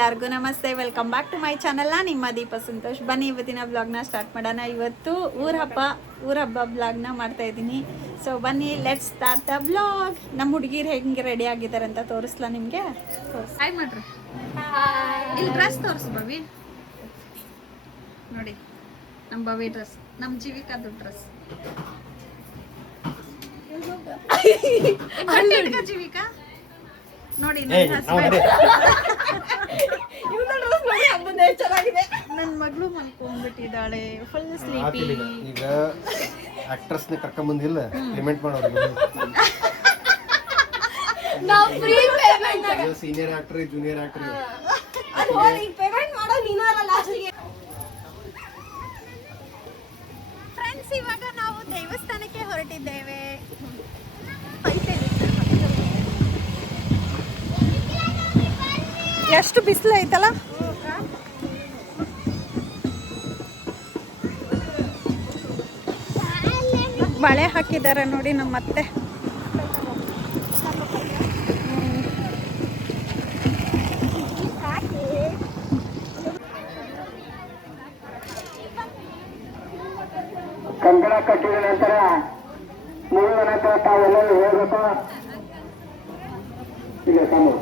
ಎಲ್ಲರಿಗೂ ನಮಸ್ತೆ, welcome back to my channel. ನಿಮ್ಮ ದೀಪ ಸಂತೋಷ್. ಬನ್ನಿ ಇವತ್ತಿನ ಬ್ಲಾಗ್ನ ಸ್ಟಾರ್ಟ್ ಮಾಡೋಣ. ಇವತ್ತು ಊರ ಹಬ್ಬ ಬ್ಲಾಗ್ನ ಮಾಡ್ತಾ ಇದ್ದೀನಿ. ಸೊ ಬನ್ನಿ, ಲೆಟ್ಸ್ ಸ್ಟಾರ್ಟ್ ದ ಬ್ಲಾಗ್. ನಮ್ಮ ಹುಡುಗಿರು ಹೆಂಗೆ ರೆಡಿ ಆಗಿದ್ದಾರೆ ಅಂತ ತೋರಿಸ್ಲಾ ನಿಮಗೆ? ಹಾಯ್ ಮಾಡ್ರಿ. ಇಲ್ಲಿ ಡ್ರೆಸ್ ತೋರಿಸು ಬವಿ. ನೋಡಿ ನಮ್ಮ ಬವಿ ಡ್ರೆಸ್, ನಮ್ಮ ಜೀವಿಕಾದು ಡ್ರೆಸ್. ಜೀವಿಕಾ ನೋಡಿ, ನನ್ನ ಮಗಳು ಮಲ್ಕೊಂಡ್ಬಿಟ್ಟಿದ್ದಾಳೆ, ಫುಲ್ ಸ್ಲೀಪಿ. ಈಗ ಆಕ್ಟ್ರೆಸ್ ನ ಕರ್ಕೊಂಡ್ ಬಂದಿಲ್ಲ, ಪೇಮೆಂಟ್ ಮಾಡೋದು. ನಾವು free payment, senior actor junior actor ಅದು ಹೋಗಿ ಪೇಮೆಂಟ್ ಮಾಡೋ ನೀನಾರ ಲಾಸ್ಟ್ಗೆ. ಫ್ರೆಂಡ್ಸ್, ಇವಾಗ ನಾವು ದೇವಸ್ಥಾನಕ್ಕೆ ಹೊರಟಿದ್ದೇವೆ. ಎಷ್ಟು ಬಿಸಿಲು ಐತಲ್ಲ. ಬಳೆ ಹಾಕಿದ್ದಾರೆ ನೋಡಿ ನಮ್ಮ ಅತ್ತೆ. ಕಂಕಣ ಕಟ್ಟಿದ ನಂತರ ಮುಳುಗನ ತಾವೆಲ್ಲ ಹೋಗ್ಬೇಕು. ಈಗ ಸಾಮು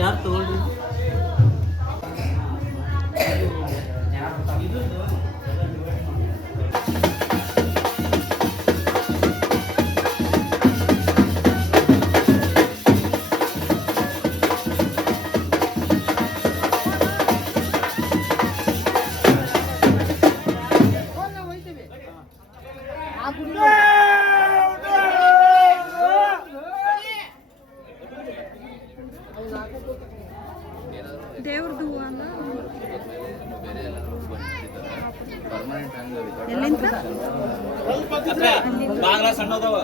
ಯಾರು ತಗೊಳ್ರಿ. ದೇವ್ರದ್ದು ಹೂವು ಅಲ್ಲ, ಎಲ್ಲಿಂದ ಬಾಗ್ಲ ಸಣ್ಣದವ.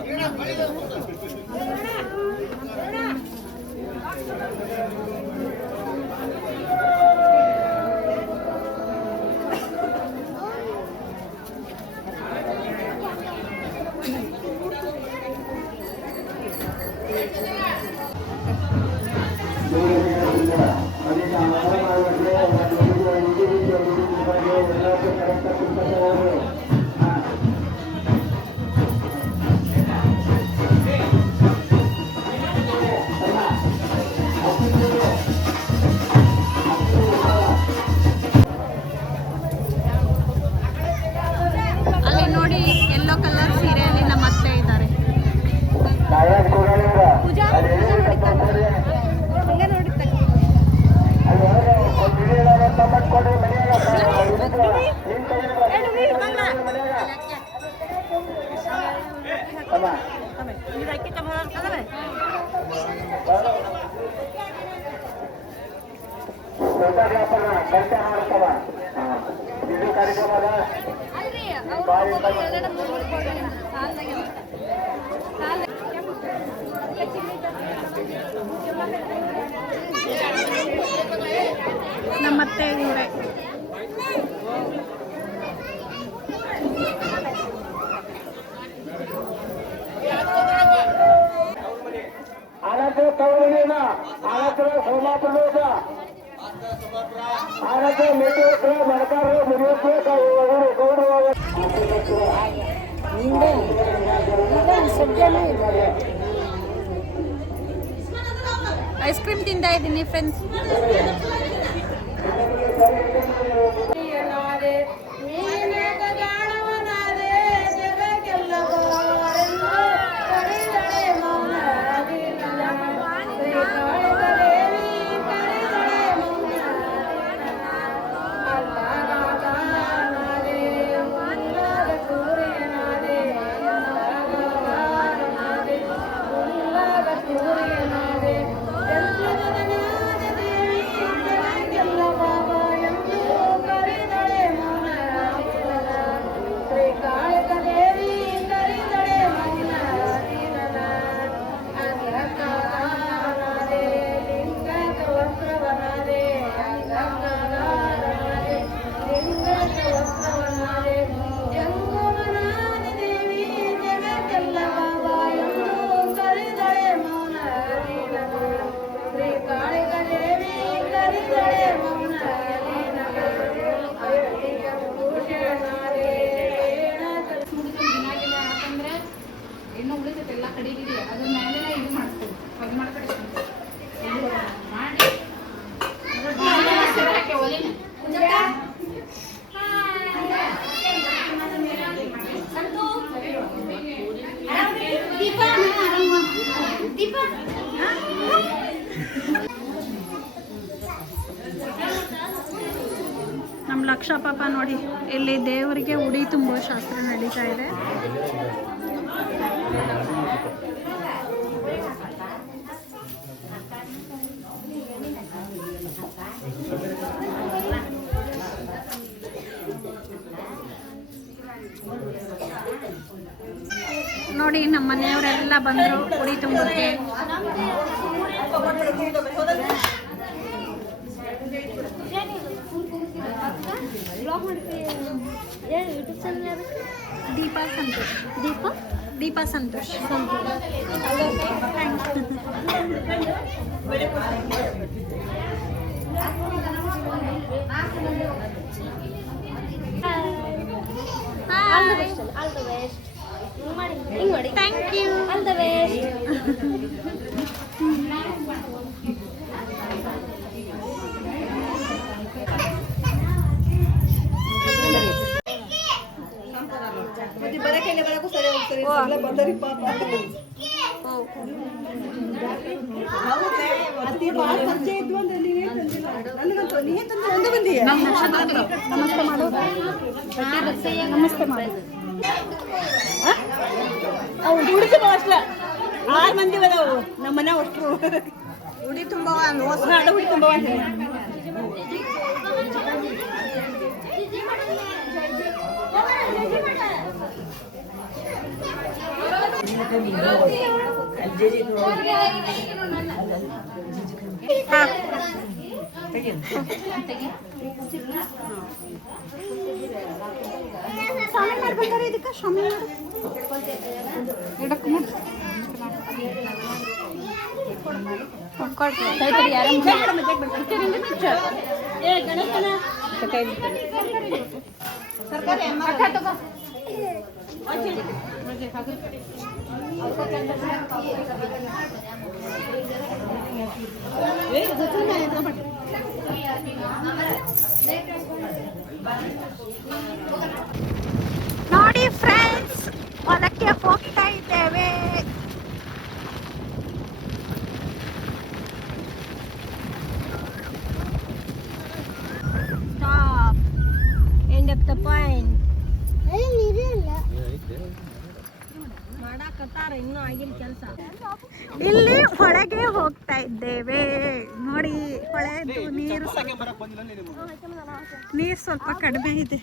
ಅಲ್ಲಿ ನೋಡಿ, ಯೆಲ್ಲೋ ಕಲರ್ ಸೀರೆಯಲ್ಲಿ ನಮ್ಮ ಅತ್ತೆ ಇದ್ದಾರೆ. ಪೂಜಾ ಫೋಟೋಗ್ರಾಫರ್ ಕೆಲಸ ಮಾಡ್ತಾವ. ಇದು ಕಾರ್ಯಕ್ರಮದ ನಮ್ಮತ್ತೆ ಇವರೇ. ಅನಂತ ತವರಿನ ಆನಂತರ ಸೋಮಾಪುರದ ಆನಂತರ ಮೇಟೂರ ಮಣಕಾರ ಮುರಿಯುತ್ತೆ ಗೌರವ ಐಸ್ ಕ್ರೀಮ್ ತಿಂತಾ ಇದ್ದೀನಿ ಫ್ರೆಂಡ್ಸ್. ನಮ್ಮ ಲಕ್ಷ ಪಾಪ ನೋಡಿ ಇಲ್ಲಿ ದೇವರಿಗೆ ಉಡಿ ತುಂಬೋ ಶಾಸ್ತ್ರ ನಡೀತಾ ಇದೆ. ನೋಡಿ ನಮ್ಮ ಮನೆಯವರೆಲ್ಲ ಬಂದರು ಉಡಿ ತುಂಬೋಕ್ಕೆ. Deepa Santosh. Deepa Santosh. Thank you. All the best. ನಮಸ್ತೆ ಮಾಡು. ನಮಸ್ತೆ ಮಾಡು. ಅವು ಉಡಿ ತುಂಬ ಅಷ್ಟೇ 6 ಮಂದಿ ಅದಾವು ನಮ್ಮ ಮನೆ ಅಷ್ಟು ಉಡಿ ತುಂಬ ಉಡಿ ತುಂಬ ಸ್ವಾಮಿ ಮಾಡ್ಬೇಕಾರೆ ಇದಕ್ಕೆ ಸ್ವಾಮಿ ಮಾಡು. ನೋಡಿ ಫ್ರೆಂಡ್ಸ್, ಹೊಲಕ್ಕೆ ಹೋಗ್ತಾ ಇದ್ದೇವೆ. ಎಂಡ್ ಆಫ್ ದ ಪಾಯಿಂಟ್ ಇನ್ನೂ ಆಗಿಲ್ಲ ಕೆಲಸ. ಇಲ್ಲಿ ಹೊಳೆಗೆ ಹೋಗ್ತಾ ಇದ್ದೇವೆ. ನೋಡಿ ಹೊಳೆದು ನೀರು ಸ್ವಲ್ಪ ಕಡಿಮೆ ಇದೆ.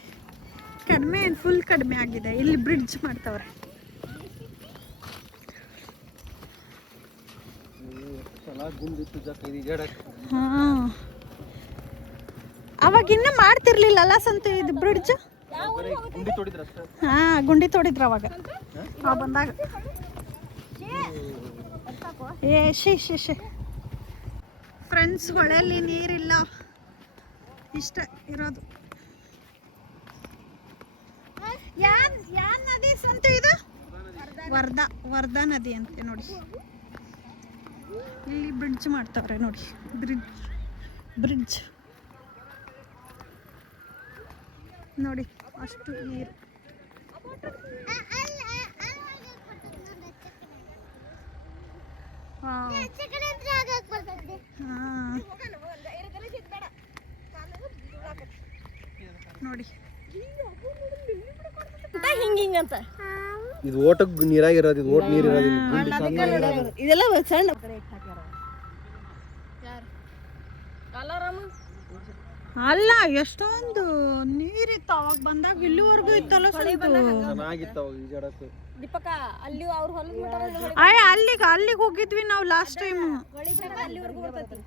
ಕಡಿಮೆ ಫುಲ್ ಕಡಿಮೆ ಆಗಿದೆ. ಇಲ್ಲಿ ಬ್ರಿಡ್ಜ್ ಮಾಡ್ತವ್ರೆ. ಹಾ, ಅವಾಗ ಇನ್ನೂ ಮಾಡ್ತಿರ್ಲಿಲ್ಲಲ್ಲ ಸಂತು ಇದು ಬ್ರಿಡ್ಜ್. ಹಾ, ಗುಂಡಿ ತೋಡಿದ್ರು ಅವಾಗ ನಾವು ಬಂದಾಗ. ಏ ಶಿ ಫ್ರೆಂಡ್ಸ್, ಹೊಳೆಯಲ್ಲಿ ನೀರಿಲ್ಲ, ಇಷ್ಟ ಇರೋದು. ಯಾನ್ ನದಿ ಸಂತು ಇದು? ವರ್ಧಾ ನದಿ ಅಂತೆ ನೋಡಿ. ಇಲ್ಲಿ ಬ್ರಿಡ್ಜ್ ಮಾಡ್ತಾವ್ರೆ ನೋಡಿ, ಬ್ರಿಡ್ಜ್ ನೋಡಿ, ಅಷ್ಟು ನೀರು. ನೋಡಿ ಹಿಂಗಿಂಗಂತ ಇದು ಓಟಕ್ಕೆ ನೀರಾಗಿರೋದು, ಇದು ಓಟ್ ನೀರಿರೋದು. ಇದೆಲ್ಲ ಸಣ್ಣ ಅಲ್ಲ, ಎಷ್ಟೊಂದು ನೀರಿತ್ತು ಅವಾಗ ಬಂದಾಗ. ಇಲ್ಲಿವರೆಗೂ ಇತ್ತಲ್ಲ ಚೆನ್ನಾಗಿತ್ತು ಅವಾಗ ಈಜಾಡಕ್ಕೆ. ದೀಪಕ ಅಲ್ಲಿ ಅವ್ರ ಹೊಲದ ಅಲ್ಲಿಗೆ ಹೋಗಿದ್ವಿ ನಾವು ಲಾಸ್ಟ್ ಟೈಮ್. ಅಲ್ಲಿವರೆಗೂ ಬರ್ತೈತಿ.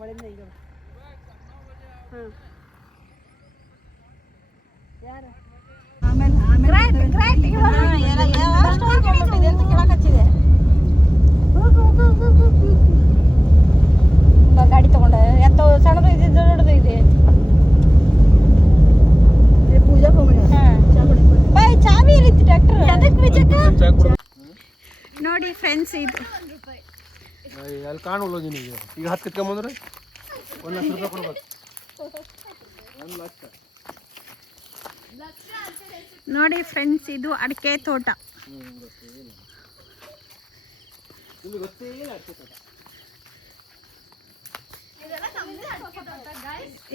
ಹೊಳೆಯಿಂದ ಈಗ ಯಾರು ಗಾಡಿ ತಗೊಂಡ ಎತ್ತ ಸಣ್ಣದು ಇದೆ ದೊಡ್ಡದು ಇದೆ. ಪೂಜಾ ಚಾವಿ ಎಲ್ಲಿತ್ತು ಟ್ರ್ಯಾಕ್ಟರ್? ನೋಡಿ ಫ್ರೆಂಡ್ಸ್, ಇದು ಅಲ್ಲಿ ಕಾಣುವಲ್ಲ ನಿನಗೆ. ಈಗ 10 ಕಿತ್ಕೊಂಬಂದ್ರೆ 1 ಲಕ್ಷ ರೂಪಾಯಿ ಕೊಡ್ಬೇಕು. 1 ಲಕ್ಷ. ನೋಡಿ ಫ್ರೆಂಡ್ಸ್, ಇದು ಅಡಿಕೆ ತೋಟ.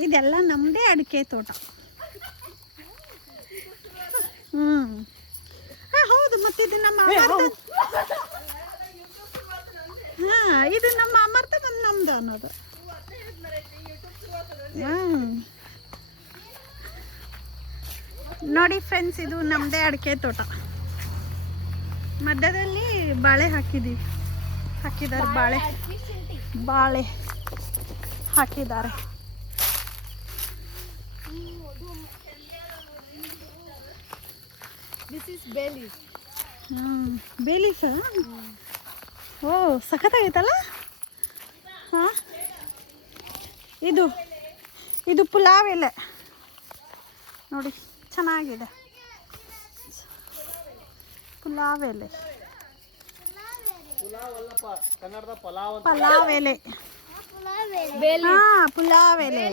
ಇದೆಲ್ಲ ನಮ್ದೇ ಅಡಿಕೆ ತೋಟ. ಹೌದು, ಮತ್ತೆ ಇದು ನಮ್ಮ ಇದು ನಮ್ಮ ಅಮರ್ತ ಬಂದು ನಮ್ದು ಅನ್ನೋದು. ನೋಡಿ ಫ್ರೆಂಡ್ಸ್, ಇದು ನಮ್ಮದೇ ಅಡಿಕೆ ತೋಟ. ಮಧ್ಯದಲ್ಲಿ ಬಾಳೆ ಹಾಕಿದ್ದಾರೆ, ಬಾಳೆ ಹಾಕಿದ್ದಾರೆ. ಬೇಲೀಸ. ಓ, ಸಖತ್ತಾಗೈತಲ್ಲ. ಹಾಂ, ಇದು ಪುಲಾವ್ ಎಲೆ ನೋಡಿ, ಚೆನ್ನಾಗಿದೆ. ಪುಲಾವ್ ಎಲೆ, ಪಲಾವ್ ಎಲೆ. ಹಾಂ, ಪುಲಾವ್ ಎಲೆ,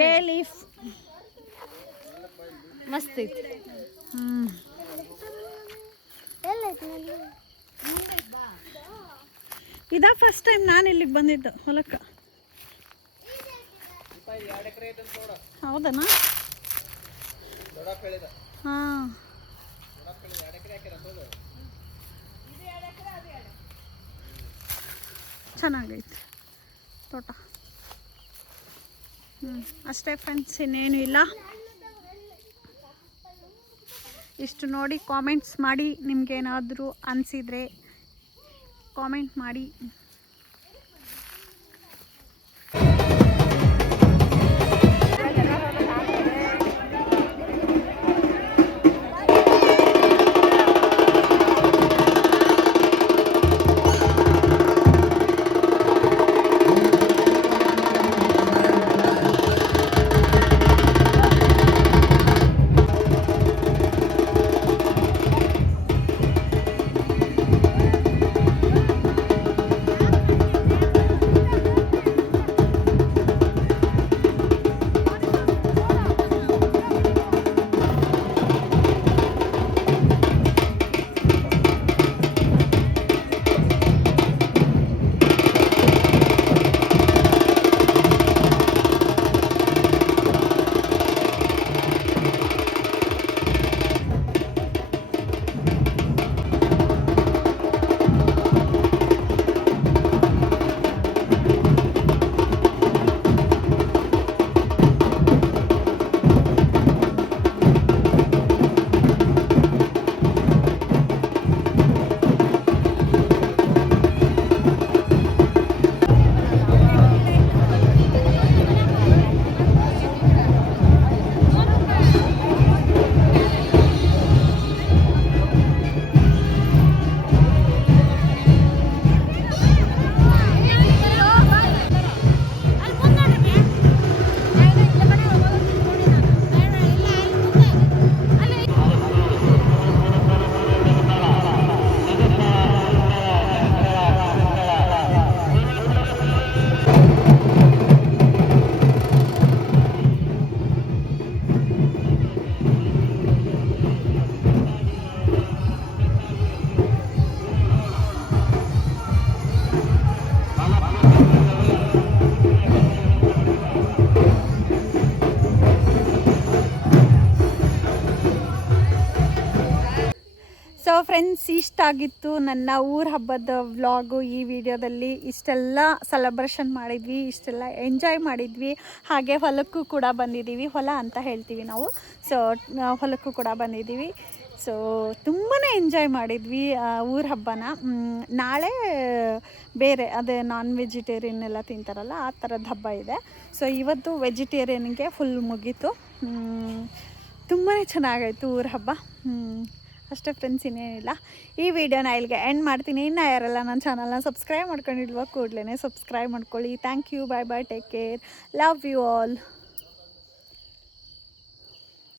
ಬೇ ಲೀಫ್. ಮಸ್ತ್ ಐತಿ. ಇದಾ ಫಸ್ಟ್ ಟೈಮ್ ನಾನು ಇಲ್ಲಿಗೆ ಬಂದಿದ್ದು ಹೊಲಕ್ಕೆ. ಹೌದನಾ? ಹಾಂ, ಚೆನ್ನಾಗೈತೆ ತೋಟ. ಅಷ್ಟೇ ಫ್ರೆಂಡ್ಸ್, ಇನ್ನೇನು ಇಲ್ಲ. ಇಷ್ಟು ನೋಡಿ ಕಾಮೆಂಟ್ಸ್ ಮಾಡಿ. ನಿಮ್ಗೇನಾದರೂ ಅನಿಸಿದರೆ ಕಾಮೆಂಟ್ ಮಾಡಿ. ಫ್ರೆಂಡ್ಸ್, ಇಷ್ಟಾಗಿತ್ತು ನನ್ನ ಊರ ಹಬ್ಬದ ವ್ಲಾಗು. ಈ ವಿಡಿಯೋದಲ್ಲಿ ಇಷ್ಟೆಲ್ಲ ಸೆಲೆಬ್ರೇಷನ್ ಮಾಡಿದ್ವಿ, ಇಷ್ಟೆಲ್ಲ ಎಂಜಾಯ್ ಮಾಡಿದ್ವಿ. ಹಾಗೆ ಹೊಲಕ್ಕೂ ಕೂಡ ಬಂದಿದ್ದೀವಿ, ಹೊಲ ಅಂತ ಹೇಳ್ತೀವಿ ನಾವು. ಸೊ ಹೊಲಕ್ಕೂ ಕೂಡ ಬಂದಿದ್ದೀವಿ. ಸೊ ತುಂಬಾ ಎಂಜಾಯ್ ಮಾಡಿದ್ವಿ ಊರ ಹಬ್ಬನ. ನಾಳೆ ಬೇರೆ ಅದೇ ನಾನ್ ವೆಜಿಟೇರಿಯನ್ ಎಲ್ಲ ತಿಂತಾರಲ್ಲ ಆ ಥರದ ಹಬ್ಬ ಇದೆ. ಸೊ ಇವತ್ತು ವೆಜಿಟೇರಿಯನ್ಗೆ ಫುಲ್ ಮುಗೀತು. ತುಂಬಾ ಚೆನ್ನಾಗಾಯಿತು ಊರ ಹಬ್ಬ. ಅಷ್ಟೇ ಫ್ರೆಂಡ್ಸ್, ಇನ್ನೇನಿಲ್ಲ. ಈ ವಿಡಿಯೋನ ಇಲ್ಲಿಗೆ ಎಂಡ್ ಮಾಡ್ತೀನಿ. ಇನ್ನು ಯಾರೆಲ್ಲ ನನ್ನ ಚಾನಲ್ನ ಸಬ್ಸ್ಕ್ರೈಬ್ ಮಾಡ್ಕೊಂಡಿಲ್ವ ಕೂಡಲೇ ಸಬ್ಸ್ಕ್ರೈಬ್ ಮಾಡ್ಕೊಳ್ಳಿ. Thank you, bye bye, take care, love you all.